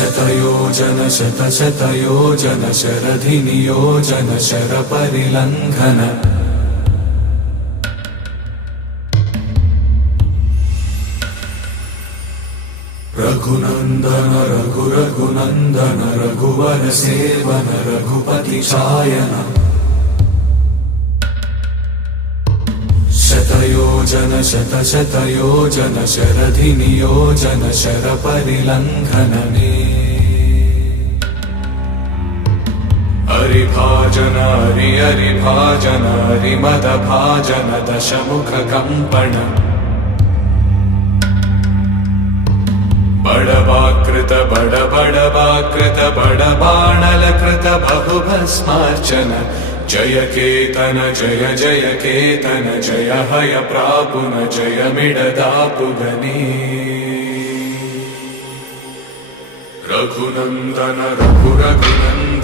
शतयोजन शतशतयोजन शरधिनियोजन शरपरिलङ्घन रघुनन्दन रघुरघुनन्दन रघुवर seven Raghupati चायन शतयोजन शतशतयोजन शरधिनियोजन शरपरिलङ्घनने हरिभाजन हरिभाजन हरिमदभाजन दशमुखकम्पण बड़वाकृत बड़बड़वाकृत बड़बाणलकृत बहुभस्मार्चन जय केतन जय जय केतन जय हय प्रापुन जय मिडदापुगनी रघुनन्दन रघुरघुनन्दन